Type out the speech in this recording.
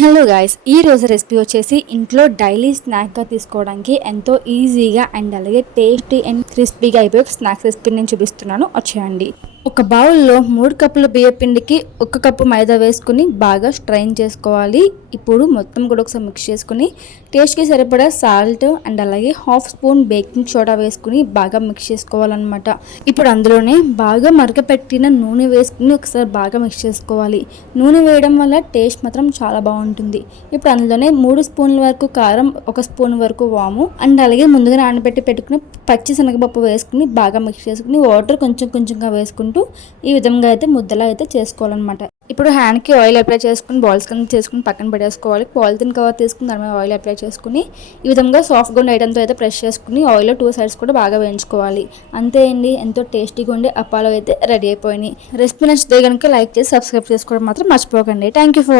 Hello guys, ఈ రోజు recipe వచ్చేసి ఇంట్లో డైలీ స్నాక్గా తీసుకోవడానికి ఎంతో ఈజీగా అండ్ అలాగే టేస్టీ అండ్ క్రిస్పీగా అయిపోయి ఒక స్నాక్స్ రెసిపీ నేను చూపిస్తున్నాను. వచ్చేయండి. ఒక బౌల్లో 3 కప్పుల బియ్య పిండికి 1 కప్పు మైదా వేసుకుని బాగా స్ట్రైన్ చేసుకోవాలి. ఇప్పుడు మొత్తం కూడా ఒకసారి మిక్స్ చేసుకుని టేస్ట్కి సరిపడా సాల్ట్ అండ్ అలాగే హాఫ్ స్పూన్ బేకింగ్ సోడా వేసుకుని బాగా మిక్స్ చేసుకోవాలన్నమాట. ఇప్పుడు అందులోనే బాగా మరకపెట్టిన నూనె వేసుకుని ఒకసారి బాగా మిక్స్ చేసుకోవాలి. నూనె వేయడం వల్ల టేస్ట్ మాత్రం చాలా బాగుంటుంది. ఇప్పుడు అందులోనే 3 స్పూన్ల వరకు కారం, 1 స్పూన్ వరకు వాము అండ్ అలాగే ముందుగా నానబెట్టి పెట్టుకుని పచ్చి శనగపప్పు వేసుకుని బాగా మిక్స్ చేసుకుని వాటర్ కొంచెం కొంచెంగా వేసుకుంటూ ఈ విధంగా అయితే ముద్దలా అయితే చేసుకోవాలన్నమాట. ఇప్పుడు హ్యాండ్కి ఆయిల్ అప్లై చేసుకుని బాల్స్ కింద చేసుకుని పక్కన పెట్టేసుకోవాలి. పాలిథిన్ కవర్ తీసుకుని దాని మీద ఆయిల్ అప్లై చేసుకుని ఈ విధంగా సాఫ్ట్గా ఉండే ఐటమ్తో అయితే ప్రెస్ చేసుకుని ఆయిల్లో 2 సైడ్స్ కూడా బాగా వేయించుకోవాలి. అంతే అండి, ఎంతో టేస్టీగా ఉండే అప్పాలు అయితే రెడీ అయిపోయినాయి. రెసిపీ నచ్చితే కనుక లైక్ చేసి సబ్స్క్రైబ్ చేసుకోవడం మాత్రం మర్చిపోకండి. Thank you for